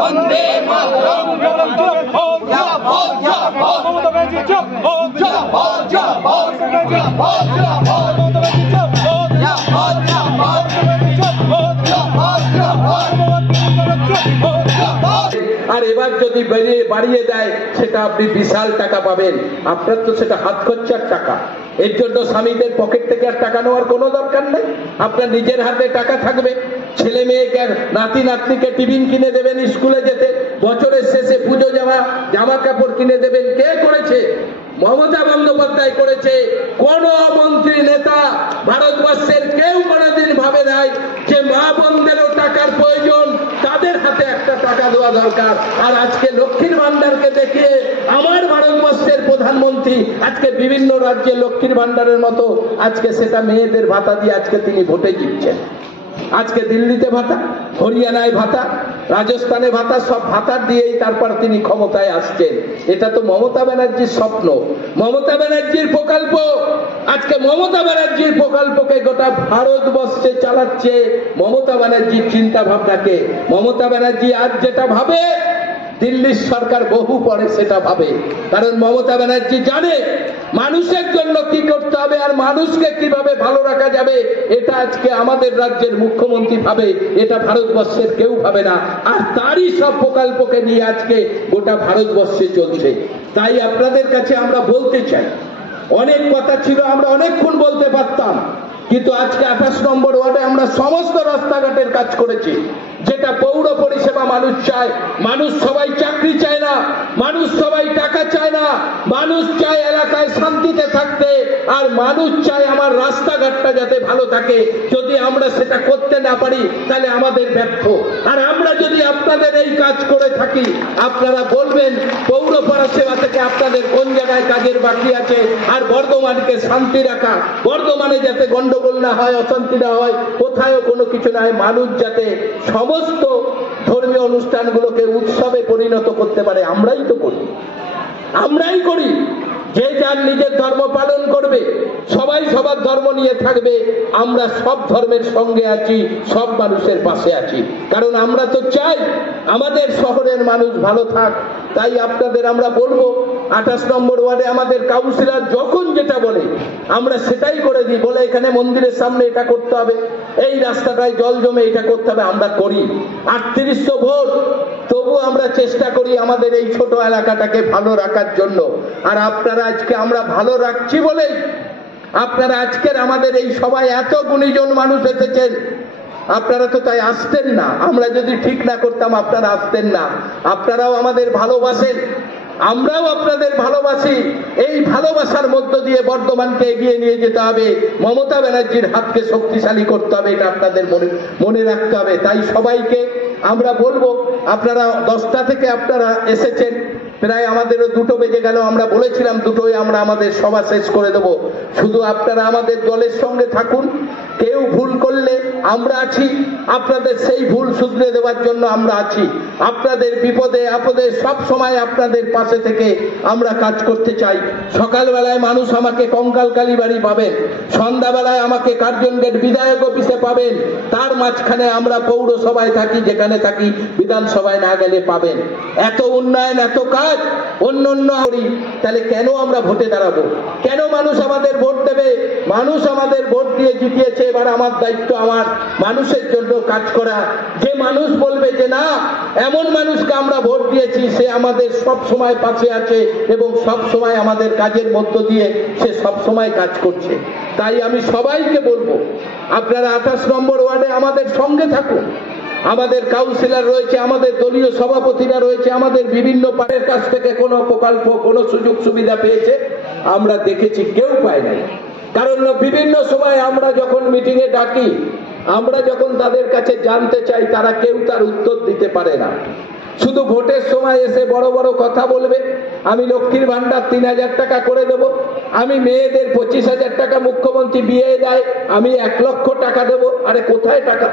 বন্দে মাতরম আর এবার যদি বাড়িয়ে দেয় সেটা আপনি বিশাল টাকা পাবেন। আপনার তো সেটা হাত খরচার টাকা, এর জন্য স্বামীদের পকেট থেকে আর টাকা নেওয়ার কোনো দরকার নেই। আপনার নিজের হাতে টাকা থাকবে, ছেলে মেয়েকে নাতি নাতনিকে টিফিন কিনে দেবেন, স্কুলে যেতে, বছরের শেষে পুজো জামা কাপড় কিনে দেবেন। কে করেছে? মমতা বন্দ্যোপাধ্যায় করেছে। কোন মন্ত্রী নেতা ভারতবর্ষের কেউ কোনদিন ভাবে নাই যে মা বোনদেরও টাকার প্রয়োজন, তাদের হাতে একটা টাকা দেওয়া দরকার। আর আজকে লক্ষ্মীর ভান্ডারকে দেখিয়ে আমার ভারতবর্ষের প্রধানমন্ত্রী আজকে বিভিন্ন রাজ্যে লক্ষ্মীর ভান্ডারের মতো আজকে সেটা মেয়েদের ভাতা দিয়ে আজকে তিনি ভোটে জিতছেন। আজকে দিল্লিতে ভাতা, হরিয়ানায় ভাতা, রাজস্থানে ভাতা, সব ভাতা দিয়েই তারপর তিনি ক্ষমতায় আসছেন। এটা তো মমতা ব্যানার্জির স্বপ্ন, মমতা ব্যানার্জির প্রকল্প। আজকে মমতা ব্যানার্জির প্রকল্পকে গোটা ভারতবর্ষে চালাচ্ছে মমতা ব্যানার্জির চিন্তা ভাবনাকে। মমতা ব্যানার্জি আজ যেটা ভাবে দিল্লির সরকার বহু পরে সেটা ভাবে, কারণ মমতা ব্যানার্জি জানে মানুষের জন্য কি করতে হবে আর মানুষকে কিভাবে ভালো রাখা যাবে। এটা আজকে আমাদের রাজ্যের মুখ্যমন্ত্রী ভাবে, এটা ভারতবর্ষের কেউ ভাবে না। আর তারই সব প্রকল্পকে নিয়ে আজকে গোটা ভারতবর্ষে চলছে। তাই আপনাদের কাছে আমরা বলতে চাই, অনেক কথা ছিল, আমরা অনেকক্ষণ বলতে পারতাম, কিন্তু আজকে 28 নম্বর ওয়ার্ডে আমরা সমস্ত রাস্তাঘাটের কাজ করেছি। যেটা পৌর পরিষেবা মানুষ চায়, মানুষ সবাই চাকরি চায় না, মানুষ সবাই টাকা চায় না, মানুষ চায় এলাকায় শান্তিতে থাকতে, আর মানুষ চায় আমার রাস্তাঘাটটা যাতে ভালো থাকে। যদি আমরা সেটা করতে না পারি তাহলে আমাদের ব্যর্থ। আর আমরা যদি আপনাদের এই কাজ করে থাকি, আপনারা বলবেন পৌর পরিষেবা থেকে আপনাদের কোন জায়গায় কাজের বাকি আছে। আর বর্ধমানকে শান্তি রাখা, বর্ধমানে যাতে গন্ডগোল না হয়, অশান্তি না হয়, কোথায়ও কোনো কিছু না হয়, মানুষ যাতে সমস্ত ধর্মীয় অনুষ্ঠানগুলোকে উৎসবে পরিণত করতে পারে। আমরাই তো করি, আমরাই করি। যে যার নিজের ধর্ম পালন করবে, সবাই সবার ধর্ম নিয়ে থাকবে। আমরা সব ধর্মের সঙ্গে আছি, সব মানুষের পাশে আছি, কারণ আমরা তো চাই আমাদের শহরের মানুষ ভালো থাক। তাই আপনাদের আমরা বলবো, 28 নম্বর ওয়ার্ডে আমাদের কাউন্সিলর যখন যেটা বলে আমরা সেটাই করে দিই। বলে এখানে মন্দিরের সামনে এটা করতে হবে, এই রাস্তাটায় জল জমে এটা করতে হবে, আমরা করি। 3800 ভোট, তবু আমরা চেষ্টা করি আমাদের এই ছোট এলাকাটাকে ভালো রাখার জন্য। আর আপনারা আজকে আমরা ভালো রাখছি বলেই আপনারা আজকের আমাদের এই সবাই এত গুণীজন মানুষ এসেছেন। আপনারা তো তাই আসতেন না, আমরা যদি ঠিক না করতাম আপনারা আসতেন না। আপনারাও আমাদের ভালোবাসেন, আমরাও আপনাদের ভালোবাসি। এই ভালোবাসার মধ্য দিয়ে বর্ধমানকে এগিয়ে নিয়ে যেতে হবে, মমতা ব্যানার্জির হাতকে শক্তিশালী করতে হবে, এটা আপনাদের মনে রাখতে হবে। তাই সবাইকে আমরা বলবো, আপনারা 10টা থেকে আপনারা এসেছেন, প্রায় আমাদেরও 2টো বেজে গেল। আমরা বলেছিলাম 2টোয় আমরা আমাদের সভা শেষ করে দেব। শুধু আপনারা আমাদের দলের সঙ্গে থাকুন, কেউ ভুল করলে আমরা আছি, আপনাদের সেই ভুল শুধরে দেওয়ার জন্য আমরা আছি। আপনাদের বিপদে আপদে সব সময় আপনাদের পাশে থেকে আমরা কাজ করতে চাই। সকালবেলায় মানুষ আমাকে কঙ্কাল কালীবাড়ি পাবেন, সন্ধ্যাবেলায় আমাকে কার্জন গেট বিধায়ক অফিসে পাবেন, তার মাঝখানে আমরা পৌরসভায় থাকি, যেখানে থাকি বিধানসভায় না গেলে পাবেন। এত উন্নয়ন, এত কাজ অন্য করি, তাহলে কেন আমরা ভোটে দাঁড়াবো? কেন মানুষ আমাদের ভোট দেবে? মানুষ আমাদের ভোট দিয়ে জিতিয়েছে, এবার আমার দায়িত্ব আমার মানুষের জন্য কাজ করা। যে মানুষ বলবে যে না, এমন মানুষকে আমরা ভোট দিয়েছি, সে আমাদের সব সময় পাশে আছে এবং সব সময় আমাদের কাজের মধ্য দিয়ে সে সব সময় কাজ করছে। তাই আমি সবাইকে বলবো, আপনারা 28 নম্বর ওয়ার্ডে আমাদের সঙ্গে থাকুন। আমাদের কাউন্সিলর রয়েছে, আমাদের দলীয় সভাপতিরা রয়েছে, আমাদের বিভিন্ন পার্টির কাছ থেকে কোনো প্রকল্প, কোনো সুযোগ সুবিধা পেয়েছে আমরা দেখেছি, কেউ পায় নাই। কারণ বিভিন্ন সময় আমরা যখন মিটিং এ ডাকি, আমরা যখন তাদের কাছে জানতে চাই, তারা কেউ তার উত্তর দিতে পারে না। শুধু ভোটের সময় এসে বড় বড় কথা বলবে, আমি লক্ষ্মীর ভান্ডার 3000 টাকা করে দেব, আমি মেয়েদের 25,000 টাকা মুখ্যমন্ত্রী বিয়ে দেয়, আমি 1 লক্ষ টাকা দেবো। আরে কোথায় টাকা?